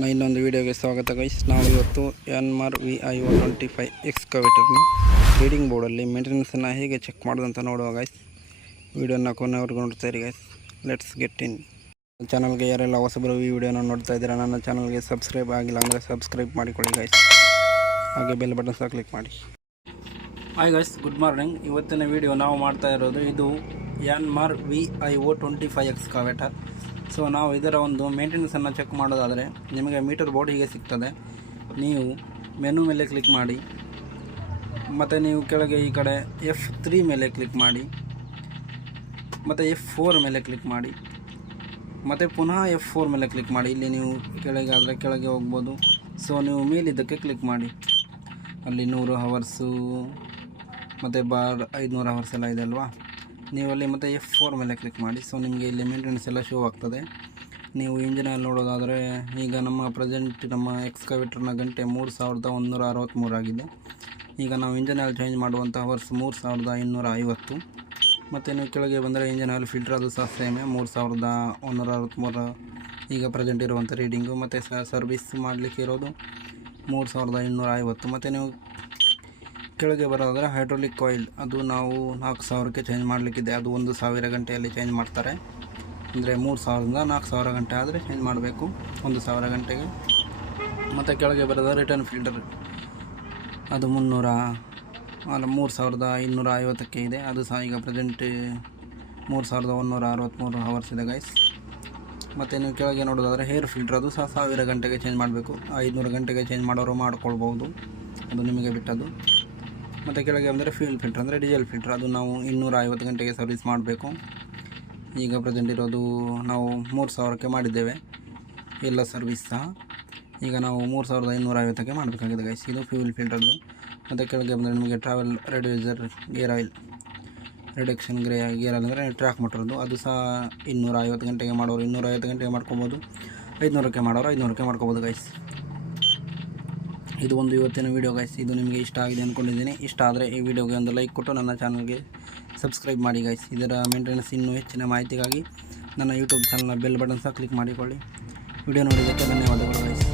ನನ್ನ ಇನ್ನೊಂದು ವೀಡಿಯೋಗೆ ಸ್ವಾಗತ ಗೈಸ್. ನಾವು ಇವತ್ತು ಯಾನ್ಮಾರ್ VIO25 ಎಕ್ಸ್ಕವೇಟರ್ನ ರೀಡಿಂಗ್ ಬೋರ್ಡಲ್ಲಿ ಮೇಂಟೆನೆನ್ಸನ್ನು ಹೇಗೆ ಚೆಕ್ ಮಾಡೋದು ಅಂತ ನೋಡುವ ಗೈಸ್. ವೀಡಿಯೋನ ಕೊನೆವರೆಗೂ ನೋಡ್ತಾ ಇರಿ ಗೈಸ್. Let's get in. ಚಾನಲ್ಗೆ ಯಾರೆಲ್ಲ ಹೊಸಬರು ಈ ವಿಡಿಯೋನ ನೋಡ್ತಾ ಇದ್ದೀರಾ, ನನ್ನ ಚಾನಲ್ಗೆ ಸಬ್ಸ್ಕ್ರೈಬ್ ಆಗಿಲ್ಲ ಅಂದರೆ ಸಬ್ಸ್ಕ್ರೈಬ್ ಮಾಡಿಕೊಳ್ಳಿ ಗೈಸ್. ಹಾಗೆ ಬೆಲ್ ಬಟನ್ ಸಹ ಕ್ಲಿಕ್ ಮಾಡಿ. Hi guys, good morning. ಇವತ್ತಿನ ವೀಡಿಯೋ ನಾವು ಮಾಡ್ತಾ ಇರೋದು ಇದು ಯಾನ್ಮಾರ್ VIO25 ಎಕ್ಸ್ಕವೇಟರ್. ಸೊ ನಾವು ಇದರ ಒಂದು ಮೇಂಟೆನೆನ್ಸನ್ನು ಚೆಕ್ ಮಾಡೋದಾದರೆ ನಿಮಗೆ ಮೀಟರ್ ಬೋರ್ಡ್ ಹೀಗೆ ಸಿಗ್ತದೆ. ನೀವು ಮೆನು ಮೇಲೆ ಕ್ಲಿಕ್ ಮಾಡಿ, ಮತ್ತು ನೀವು ಕೆಳಗೆ ಈ ಕಡೆ F3 ಮೇಲೆ ಕ್ಲಿಕ್ ಮಾಡಿ, ಮತ್ತು F4 ಮೇಲೆ ಕ್ಲಿಕ್ ಮಾಡಿ, ಮತ್ತು ಪುನಃ F4 ಮೇಲೆ ಕ್ಲಿಕ್ ಮಾಡಿ. ಇಲ್ಲಿ ನೀವು ಕೆಳಗೆ ಆದರೆ ಕೆಳಗೆ ಹೋಗ್ಬೋದು. ಸೊ ನೀವು ಮೇಲಿದ್ದಕ್ಕೆ ಕ್ಲಿಕ್ ಮಾಡಿ. ಅಲ್ಲಿ 100 ಹವರ್ಸು ಮತ್ತು ಬಾರ್ 500 ಹವರ್ಸ್ ಎಲ್ಲ ಇದೆ ಅಲ್ವಾ. ನೀವಲ್ಲಿ ಮತ್ತು F4 ಮೇಲೆ ಕ್ಲಿಕ್ ಮಾಡಿ. ಸೊ ನಿಮಗೆ ಇಲ್ಲಿ ಮೇಂಟೆನೆನ್ಸ್ ಎಲ್ಲ ಶೋ ಆಗ್ತದೆ. ನೀವು ಇಂಜಿನಲ್ಲಿ ನೋಡೋದಾದರೆ ಈಗ ನಮ್ಮ ಎಕ್ಸ್ಕವೇಟರ್ನ ಗಂಟೆ 3163 ಆಗಿದೆ. ಈಗ ನಾವು ಇಂಜಿನಲ್ಲಿ ಚೇಂಜ್ ಮಾಡುವಂಥ ಹವರ್ಸ್ 3250. ಮತ್ತು ನೀವು ಕೆಳಗೆ ಬಂದರೆ ಇಂಜಿನ್ ಆಯಿಲ್ ಫಿಲ್ಟರ್ ಅದು ಸಹ ಸೇಮೇ 3163 ಈಗ ಪ್ರೆಸೆಂಟ್ ಇರುವಂಥ ರೀಡಿಂಗು. ಮತ್ತು ಸರ್ವಿಸ್ ಮಾಡಲಿಕ್ಕೆ ಇರೋದು 3250. ಮತ್ತು ನೀವು ಕೆಳಗೆ ಬರೋದಾದರೆ ಹೈಡ್ರೋಲಿಕ್ ಕಾಯಿಲ್ ಅದು ನಾವು 4000ಕ್ಕೆ ಚೇಂಜ್ ಮಾಡಲಿಕ್ಕಿದೆ. ಅದು 1000 ಗಂಟೆಯಲ್ಲಿ ಚೇಂಜ್ ಮಾಡ್ತಾರೆ. ಅಂದರೆ 3000ರಿಂದ 4000 ಗಂಟೆ ಆದರೆ ಚೇಂಜ್ ಮಾಡಬೇಕು 1000 ಗಂಟೆಗೆ. ಮತ್ತು ಕೆಳಗೆ ಬರೋದು ರಿಟರ್ನ್ ಫಿಲ್ಟರ್, ಅದು 3250ಕ್ಕೆ ಇದೆ. ಅದು ಸಹ ಈಗ ಪ್ರೆಸೆಂಟ್ 3163 ಹವರ್ಸ್ ಇದೆ ಗೈಸ್. ಮತ್ತು ನೀವು ಕೆಳಗೆ ನೋಡೋದಾದರೆ ಹೇರ್ ಫಿಲ್ಟರ್, ಅದು ಸಹ 1000 ಗಂಟೆಗೆ ಚೇಂಜ್ ಮಾಡಬೇಕು. 500 ಗಂಟೆಗೆ ಚೇಂಜ್ ಮಾಡೋರು ಮಾಡ್ಕೊಳ್ಬೋದು, ಅದು ನಿಮಗೆ ಬಿಟ್ಟದ್ದು. ಮತ್ತು ಕೆಳಗೆ ಬಂದರೆ ಫ್ಯೂಲ್ ಫಿಲ್ಟರ್ ಅಂದರೆ ಡೀಸೆಲ್ ಫಿಲ್ಟರ್, ಅದು ನಾವು 250 ಗಂಟೆಗೆ ಸರ್ವಿಸ್ ಮಾಡಬೇಕು. ಈಗ ಪ್ರೆಸೆಂಟ್ ಇರೋದು ನಾವು 3000ಕ್ಕೆ ಮಾಡಿದ್ದೇವೆ ಎಲ್ಲ ಸರ್ವಿಸ್ ಸಹ. ಈಗ ನಾವು 3250ಕ್ಕೆ ಮಾಡಬೇಕಾಗಿದೆ ಗೈಸ್. ಇದು ಫ್ಯೂಲ್ ಫಿಲ್ಟರ್ದು. ಮತ್ತು ಕೆಳಗೆ ಬಂದರೆ ನಿಮಗೆ travel reducer gear oil, reduction gear oil ಅಂದರೆ ಟ್ರ್ಯಾಕ್ ಮೋಟರ್ದು, ಅದು ಸಹ 250 ಗಂಟೆಗೆ ಮಾಡೋರು 250 ಗಂಟೆಗೆ ಮಾಡ್ಕೊಬೋದು, 500ಕ್ಕೆ ಮಾಡೋರು 500ಕ್ಕೆ ಮಾಡ್ಕೊಬೋದು ಗೈಸ್. ಇದು ಒಂದು ಇವತ್ತಿನ ವೀಡಿಯೋ ಗೈಸ್. ಇದು ನಿಮಗೆ ಇಷ್ಟ ಆಗಿದೆ ಅಂದ್ಕೊಂಡಿದ್ದೀನಿ. ಇಷ್ಟ ಆದರೆ ಈ ವಿಡಿಯೋಗೆ ಒಂದು ಲೈಕ್ ಕೊಟ್ಟು ನನ್ನ ಚಾನಲ್ಗೆ ಸಬ್ಸ್ಕ್ರೈಬ್ ಮಾಡಿ ಗೈಸ್. ಇದರ ಮೇಂಟೆನೆನ್ಸ್ ಇನ್ನೂ ಹೆಚ್ಚಿನ ಮಾಹಿತಿಗಾಗಿ ನನ್ನ ಯೂಟ್ಯೂಬ್ ಚಾನಲ್ನ ಬೆಲ್ ಬಟನ್ ಸಹ ಕ್ಲಿಕ್ ಮಾಡಿಕೊಳ್ಳಿ. ವಿಡಿಯೋ ನೋಡಿದ್ದಕ್ಕೆ ಧನ್ಯವಾದಗಳು ಗೈಸ್.